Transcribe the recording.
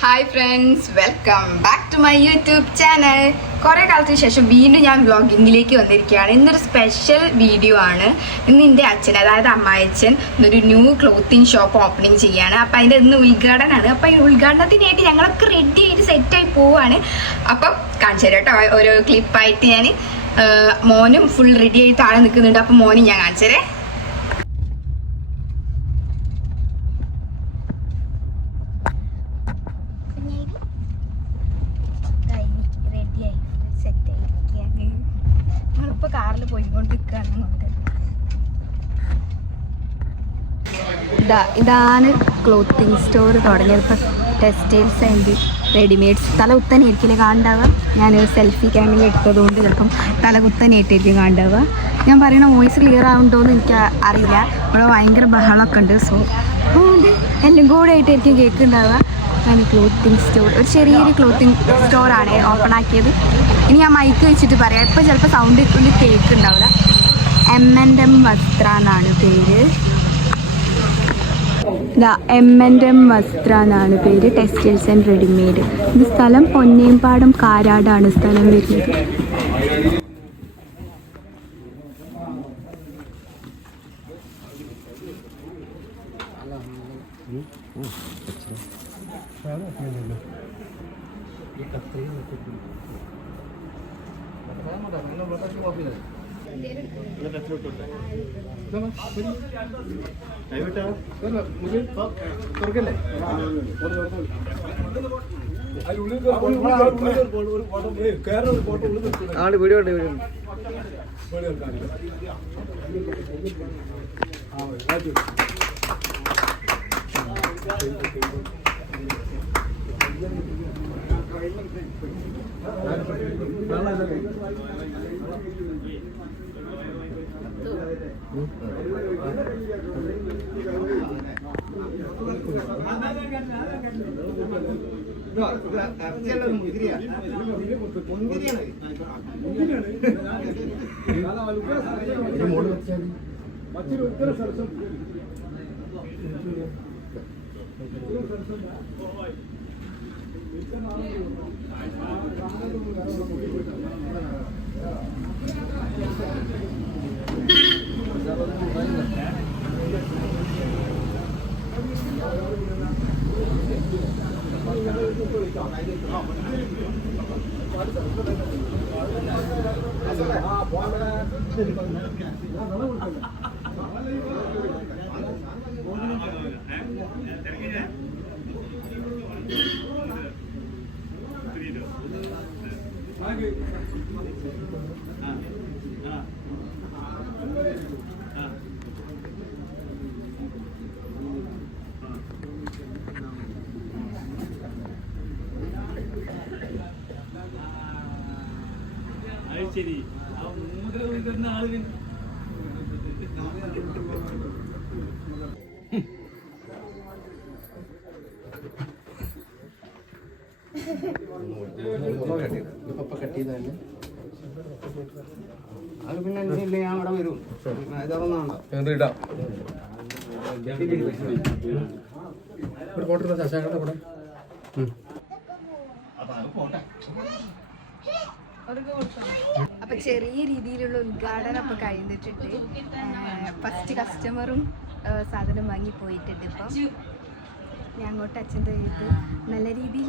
Hi friends, welcome back to my YouTube channel. കുറേ കാലത്തിന് ശേഷം വീണ്ടും ഞാൻ വ്ളോഗിങ്ങിലേക്ക് വന്നിരിക്കുകയാണ്. ഇന്നൊരു സ്പെഷ്യൽ വീഡിയോ ആണ്. ഇന്ന് എൻ്റെ അച്ഛൻ, അതായത് അമ്മായച്ചൻ, ഇന്നൊരു ന്യൂ ക്ലോത്തിങ് ഷോപ്പ് ഓപ്പണിങ് ചെയ്യാണ്. അപ്പം അതിൻ്റെ ഇന്ന് ഉദ്ഘാടനമാണ്. അപ്പം ഈ ഉദ്ഘാടനത്തിനായിട്ട് ഞങ്ങളൊക്കെ റെഡി ആയിട്ട് സെറ്റായി പോവാണ്. അപ്പം കാണിച്ചു തരാം കേട്ടോ. ഓരോ ക്ലിപ്പായിട്ട് ഞാൻ മോനും ഫുൾ റെഡി ആയിട്ട് താഴെ നിൽക്കുന്നുണ്ട്. അപ്പം മോനും ഞാൻ കാണിച്ചു തരേ. കാറിൽ പോയിക്കൊണ്ടിരിക്കുകയാണ്. ഇതാണ് ക്ലോത്തിങ് സ്റ്റോർ തുടങ്ങിയത്. ഇപ്പം ടെക്സ്റ്റൈൽസ് ആൻഡ് റെഡിമെയ്ഡ്സ്. തല കുത്തനായിരിക്കില്ലേ കാണുണ്ടാവുക. ഞാൻ സെൽഫി ക്യാമിൽ എടുത്തതുകൊണ്ട് ചിലപ്പം തല കുത്തനായിട്ടായിരിക്കും കാണുണ്ടാവുക. ഞാൻ പറയുന്ന വോയിസ് ക്ലിയർ ആവുന്നുണ്ടോയെന്ന് എനിക്ക് അറിയില്ല. ഇവിടെ ഭയങ്കര ബഹളമൊക്കെ ഉണ്ട്. സോ അതുകൊണ്ട് എല്ലാം കൂടെ ആയിട്ടായിരിക്കും കേൾക്കുന്നുണ്ടാവുക. ഞാൻ ക്ലോത്തിങ് സ്റ്റോർ, ഒരു ചെറിയൊരു ക്ലോത്തിങ് സ്റ്റോറാണ് ഓപ്പൺ ആക്കിയത്. ഇനി ഞാൻ മൈക്ക് വെച്ചിട്ട് പറയാം. ഇപ്പോൾ ചിലപ്പോൾ സൗണ്ട് ഇട്ടുകൊണ്ട് കേൾക്കുന്നുണ്ടാവില്ല. M&M വസ്ത്ര എന്നാണ് പേര്. M&M വസ്ത്ര എന്നാണ് പേര്. Textiles and readymade. ഇത് സ്ഥലം പൊന്നേമ്പാടം കാരാടാണ് സ്ഥലം വരുന്നത്. ശരി. അത് പിന്നെ ഇല്ല, ഞാൻ അവിടെ വരും. അപ്പൊ ചെറിയ രീതിയിലുള്ള ഉദ്ഘാടനം ഇപ്പൊ കഴിഞ്ഞിട്ടുണ്ട്. ഫസ്റ്റ് കസ്റ്റമറും സാധനം വാങ്ങി പോയിട്ടുണ്ട്. ഇപ്പം ഞാൻ അങ്ങോട്ട് അച്ഛൻ്റെ ഇത് നല്ല രീതിയിൽ